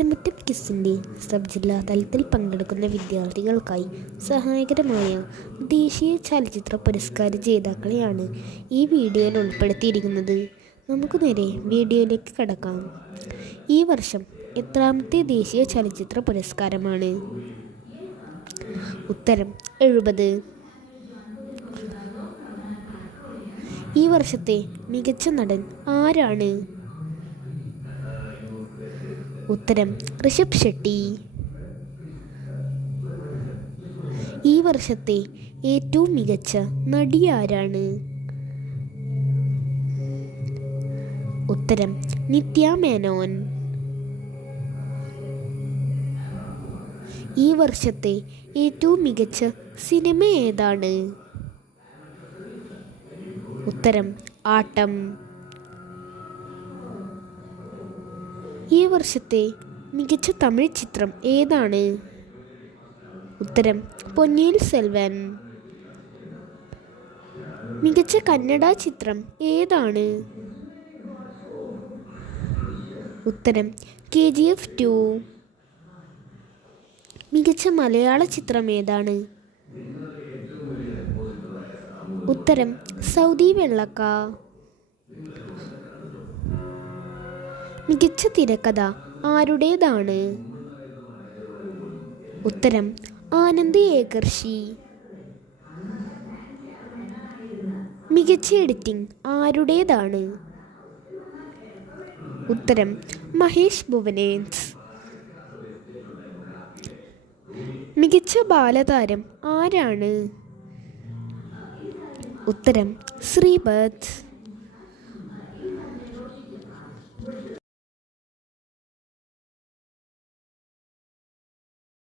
അക്ഷരമുറ്റം ക്വിസിൻ്റെ sub ജില്ലാ തലത്തിൽ പങ്കെടുക്കുന്ന വിദ്യാർത്ഥികൾക്കായി സഹായകരമായ ദേശീയ ചലച്ചിത്ര പുരസ്കാര ജേതാക്കളെയാണ് ഈ വീഡിയോയിൽ ഉൾപ്പെടുത്തിയിരിക്കുന്നത്. നമുക്ക് നേരെ വീഡിയോയിലേക്ക് കടക്കാം. ഈ വർഷം എത്രാമത്തെ ദേശീയ ചലച്ചിത്ര പുരസ്കാരമാണ്? ഉത്തരം 70. ഈ വർഷത്തെ മികച്ച നടൻ ആരാണ്? ഉത്തരം ഋഷഭ് ഷെട്ടി. ഈ വർഷത്തെ ഏറ്റവും മികച്ച നടി ആരാണ്? ഉത്തരം നിത്യ മേനോൻ. ഈ വർഷത്തെ ഏറ്റവും മികച്ച സിനിമ ഏതാണ്? ഉത്തരം ആട്ടം. ഈ വർഷത്തെ മികച്ച തമിഴ് ചിത്രം ഏതാണ്? ഉത്തരം പൊന്നിയിൻ സെൽവൻ. മികച്ച കന്നഡ ചിത്രം ഏതാണ്? ഉത്തരം KGF 2. മികച്ച മലയാള ചിത്രം ഏതാണ്? ഉത്തരം സൗദി വെള്ളക്ക. മികച്ച തിരക്കഥ ആരുടേതാണ്? ഉത്തരം ആനന്ദ് ഏകർഷി. മികച്ച എഡിറ്റിംഗ് ആരുടേതാണ്? ഉത്തരം മഹേഷ് ഭുവനേസ്. മികച്ച ബാലതാരം ആരാണ്? ഉത്തരം ശ്രീപദ്.